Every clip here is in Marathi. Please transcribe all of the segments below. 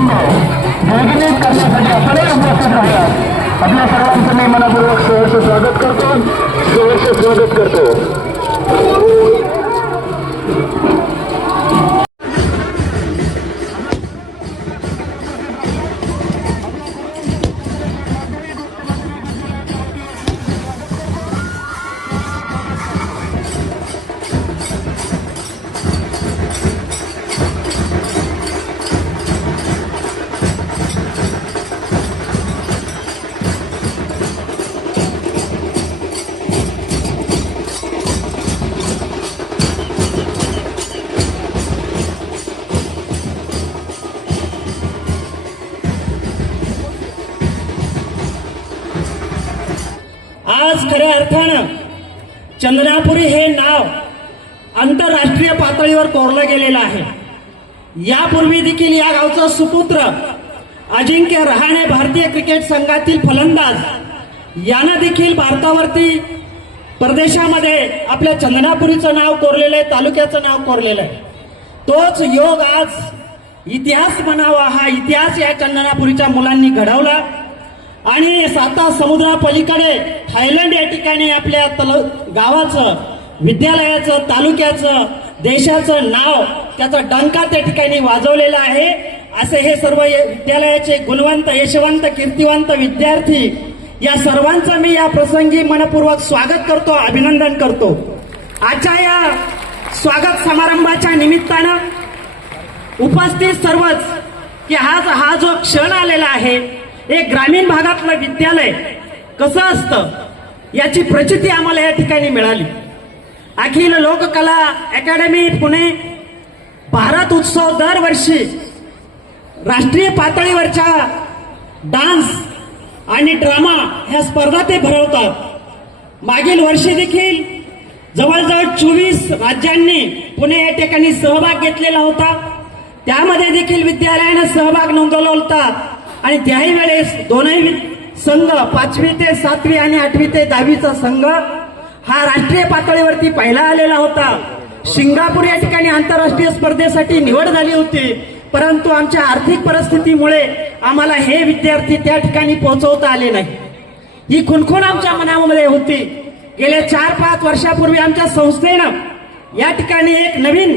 आनंद मोजणीत करण्यासाठी आपणही उपस्थित राहतात आपल्या सर्वांचं मी मनापूर्वक सहर्ष स्वागत करतो. सहर्ष स्वागत करतो. आज खऱ्या अर्थानं चंद्रापुरी हे नाव आंतरराष्ट्रीय पातळीवर कोरलं गेलेलं आहे. यापूर्वी देखील या गावचा सुपुत्र अजिंक्य रहाणे भारतीय क्रिकेट संघातील फलंदाज यानं देखील भारतावरती परदेशामध्ये आपल्या चंदनापुरीचं नाव कोरलेलं आहे तालुक्याचं नाव कोरलेलं आहे. तोच योग आज इतिहास म्हणावा हा इतिहास या चंदनापुरीच्या मुलांनी घडवला. आणि साता समुद्रापलीकडे थायलंड या ठिकाणी आपल्या तल गावाचं विद्यालयाचं तालुक्याचं देशाचं नाव त्याचा डंका त्या ठिकाणी वाजवलेला आहे. असे हे सर्व ये- विद्यालयाचे गुणवंत यशवंत कीर्तिवंत विद्यार्थी या सर्वांचं मी या प्रसंगी मनपूर्वक स्वागत करतो अभिनंदन करतो. आजच्या या स्वागत समारंभाच्या निमित्तानं उपस्थित सर्वच की हा हा जो क्षण आलेला आहे एक ग्रामीण भागातलं विद्यालय कसं असतं याची प्रचिती आम्हाला या ठिकाणी मिळाली. अखिल लोककला अकॅडमी पुणे. भारत उत्सव दरवर्षी राष्ट्रीय पातळीवरच्या डान्स आणि ड्रामा ह्या स्पर्धा ते भरवतात. मागील वर्षी देखील जवळजवळ चोवीस राज्यांनी पुणे या ठिकाणी सहभाग घेतलेला होता. त्यामध्ये देखील विद्यालयानं सहभाग नोंदवला होता. आणि त्याही वेळेस दोनही संघ पाचवी ते सातवी आणि आठवी ते दहावीचा संघ हा राष्ट्रीय पातळीवरती पहिला आलेला होता. सिंगापूर या ठिकाणी आंतरराष्ट्रीय स्पर्धेसाठी निवड झाली होती. परंतु आमच्या आर्थिक परिस्थितीमुळे आम्हाला हे विद्यार्थी त्या ठिकाणी पोहोचवता आले नाही. ही खुणखुण आमच्या मनामध्ये होती. गेल्या चार पाच वर्षापूर्वी आमच्या संस्थेनं या ठिकाणी एक नवीन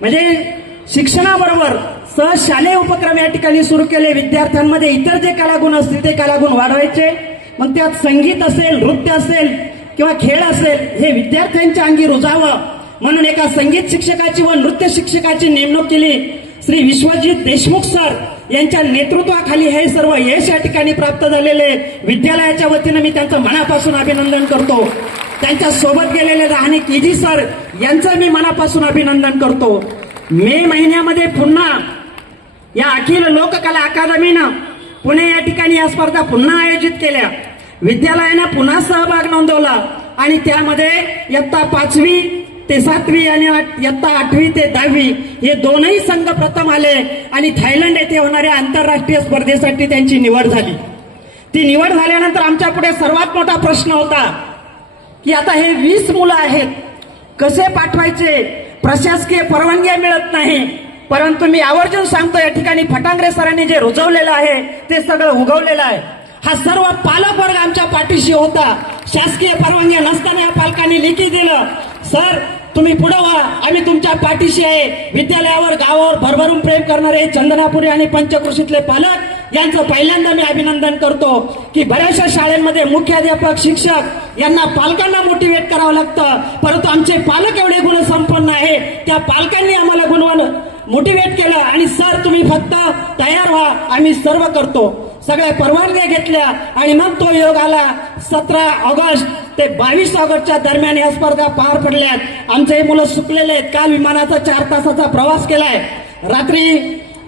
म्हणजे शिक्षणाबरोबर सहशालेय उपक्रम या ठिकाणी सुरू केले. विद्यार्थ्यांमध्ये इतर जे कलागुण असतील ते कलागुण वाढवायचे. मग त्यात संगीत असेल नृत्य असेल किंवा खेळ असेल हे विद्यार्थ्यांच्या अंगी रुजावं. म्हणून एका संगीत शिक्षकाची व नृत्य शिक्षकाची नेमणूक केली. श्री विश्वजित देशमुख सर यांच्या नेतृत्वाखाली हे सर्व यश या ठिकाणी प्राप्त झालेले. विद्यालयाच्या वतीनं मी त्यांचं मनापासून अभिनंदन करतो. त्यांच्यासोबत गेलेले राहणे केजी सर यांचं मी मनापासून अभिनंदन करतो. मे महिन्यामध्ये पुन्हा या अखिल लोककला अकादमीनं पुणे या ठिकाणी या स्पर्धा पुन्हा आयोजित केल्या. विद्यालयानं पुन्हा सहभाग नोंदवला आणि त्यामध्ये इयत्ता पाचवी ते सातवी आणि इयत्ता आठवी ते दहावी हे दोनही संघ प्रथम आले आणि थायलंड येथे होणाऱ्या आंतरराष्ट्रीय स्पर्धेसाठी त्यांची निवड झाली. ती निवड झाल्यानंतर आमच्या पुढे सर्वात मोठा प्रश्न होता की आता हे वीस मुलं आहेत कसे पाठवायचे? प्रशासकीय परवानग्या मिळत नाही. परंतु मी आवर्जून सांगतो या ठिकाणी फटांगरे सरांनी जे रुजवलेलं आहे ते सगळं उगवलेलं आहे. हा सर्व पालक वर्ग आमच्या पाठीशी होता. शासकीय परवानग्या नसताना या पालकांनी लिखी दिलं. सर तुम्ही पुढे व्हा. आम्ही तुमच्या पाठीशी आहे. विद्यालयावर गावावर भरभरून प्रेम करणारे चंदनापुरी आणि पंचकृषीतले पालक यांचं पहिल्यांदा मी अभिनंदन करतो की बऱ्याचशा शाळेमध्ये मुख्याध्यापक शिक्षक यांना पालकांना मोटिवेट करावं लागतं. परंतु आमचे पालक एवढे गुणसंपन्न आहे त्या पालकांनी आम्हाला गुणवान मोटिवेट केलं आणि सर तुम्ही फक्त तयार व्हा आम्ही सर्व करतो. सगळ्या परवानग्या घेतल्या आणि मग तो योग आला. सतरा ऑगस्ट ते बावीस ऑगस्टच्या दरम्यान या स्पर्धा पार पडल्यात. आमचे हे मुलं सुकलेले आहेत. काल विमानाचा चार तासाचा प्रवास केलाय. रात्री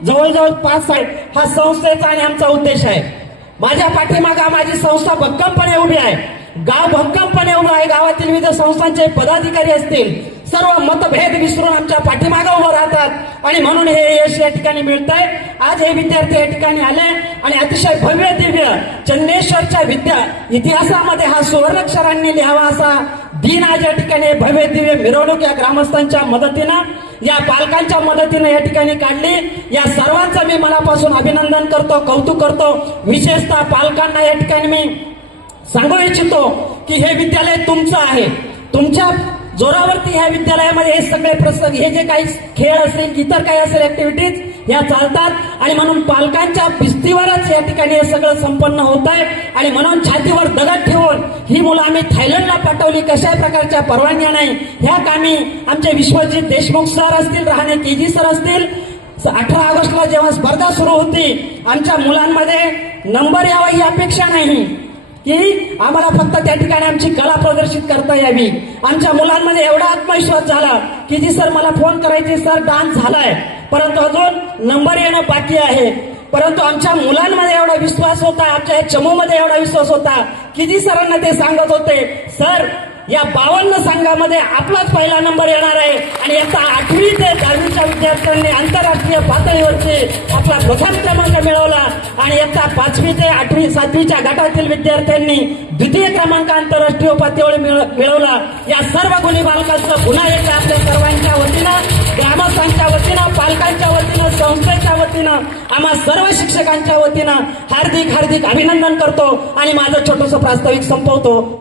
जवळजवळ पाच साईड हा संस्थेचा आणि आमचा उद्देश आहे. माझ्या पाठीमागा माझी संस्था भक्कमपणे उभी आहे. गाव भक्कमपणे उभं आहे. गावातील विविध संस्थांचे पदाधिकारी असतील सर्व मतभेद विसरून आमच्या पाठीमागे उभं राहतात. आणि म्हणून हे यश या ठिकाणी मिळतंय. आज हे विद्यार्थी या ठिकाणी आले आणि अतिशय भव्य दिव्य चंदेश्वरच्या विद्या इतिहासामध्ये हा सुवर्णाक्षरांनी लिहावा असा दिन आज या ठिकाणी भव्य दिव्य मिरवणूक या ग्रामस्थांच्या मदतीनं या पालकांच्या मदतीनं या ठिकाणी काढली. या सर्वांचं मी मनापासून अभिनंदन करतो कौतुक करतो. विशेषतः पालकांना या ठिकाणी मी सांगू इच्छितो की हे विद्यालय तुमचं आहे. तुमच्या जोरावरती ह्या विद्यालयामध्ये हे सगळे प्रसंग हे जे काही खेळ असेल इतर काही असेल ऍक्टिव्हिटीज ह्या चालतात. आणि म्हणून पालकांच्या भिस्तीवरच या ठिकाणी हे सगळं संपन्न होत आहे. आणि म्हणून छातीवर दगड ठेवून ही मुलं आम्ही थायलंडला पाठवली कशा प्रकारच्या परवानग्या नाही. ह्या कामी आमचे विश्वजित देशमुख सर असतील राहणे केजी सर असतील. अठरा ऑगस्टला जेव्हा स्पर्धा सुरू होती आमच्या मुलांमध्ये नंबर यावा ही अपेक्षा नाही. की आम्हाला फक्त त्या ठिकाणी आमची कला प्रदर्शित करता यावी. आमच्या मुलांमध्ये एवढा आत्मविश्वास झाला की जी सर मला फोन करायचे सर डान्स झालाय. परंतु अजून नंबर येणं बाकी आहे. परंतु आमच्या मुलांमध्ये एवढा विश्वास होता आमच्या चमूमध्ये एवढा विश्वास होता की जी सरांना ते सांगत होते सर या बावन्न संघामध्ये आपलाच पहिला नंबर येणार आहे आणि याचा आठवी विद्यार्थ्यांनी आंतरराष्ट्रीय पातळीवरती आपला प्रथम क्रमांक मिळवला. आणि इयत्ता पाचवी ते आठवी सातवीच्या गटातील विद्यार्थ्यांनी द्वितीय क्रमांक आंतरराष्ट्रीय पातळीवर मिळवला. या सर्व गुणी बालकांचं पुन्हा एकदा आपल्या सर्वांच्या वतीनं ग्रामस्थांच्या वतीनं पालकांच्या वतीनं संस्थेच्या वतीनं आम्हा सर्व शिक्षकांच्या वतीनं हार्दिक हार्दिक अभिनंदन करतो. आणि माझं छोटंसं प्रास्ताविक संपवतो.